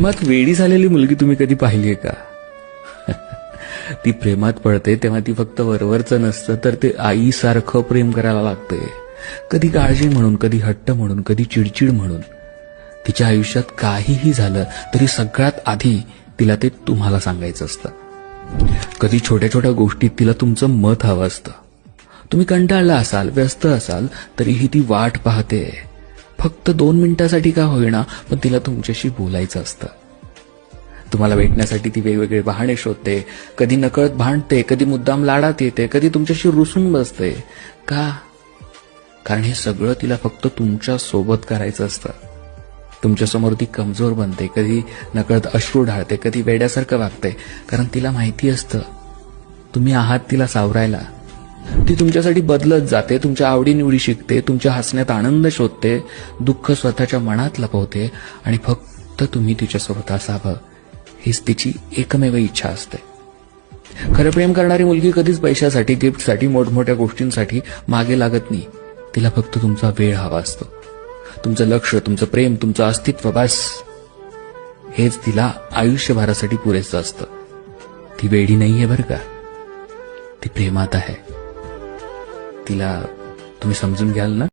मग वेडी झालेली मुलगी तुम्ही कधी पाहिलीये का? ती प्रेमात पडते तेव्हा ती फक्त वरवरचं नसतं, तर ते आईसारखं प्रेम करायला लागते. कधी काळजी म्हणून, कधी हट्ट म्हणून, कधी चिडचिड म्हणून. तिच्या आयुष्यात काहीही झालं तरी सगळ्यात आधी तिला ते तुम्हाला सांगायचं असतं. कधी छोट्या छोट्या गोष्टीत तिला तुमचं मत हवं असतं. तुम्ही कंटाळला असाल, व्यस्त असाल, तरीही ती वाट पाहते. फक्त 2 मिनिटासाठी का होईना, पण तिला तुमच्याशी बोलायचं असतं. तुम्हाला भेटण्यासाठी ती वेगवेगळे बहाणे शोधते. कधी नकळत भांडते, कधी मुद्दाम लाडात येते, कधी तुमच्याशी रुसून बसते. का? कारण हे सगळं तिला फक्त तुमच्या सोबत करायचं असतं. तुमच्यासमोर ती कमजोर बनते, कधी नकळत अश्रू ढाळते, कधी वेड्यासारखं वागते. कारण तिला माहिती असतं तुम्ही आहात तिला सावरायला. ती तुमच्यासाठी बदलत जाते, तुमच्या आवडीनिवडी शिकते, तुमच्या हसण्यात आनंद शोधते, दुःख स्वतःच्या मनात लपवते आणि फक्त तुम्ही तिच्यासोबत असावं हीच तिची एकमेव इच्छा असते. खरं प्रेम करणारी मुलगी कधीच पैशासाठी, गिफ्टसाठी, मोठमोठ्या गोष्टींसाठी मागे लागत नाही. तिला फक्त तुमचा वेळ हवा असतो, तुमचं लक्ष, तुमचं प्रेम, तुमचं अस्तित्व. बस हेच तिला आयुष्यभरासाठी पुरेसं असतं. ती वेडी नाहीये बरं का, ती प्रेमात आहे. तिला तुम्ही समजून घ्याल ना?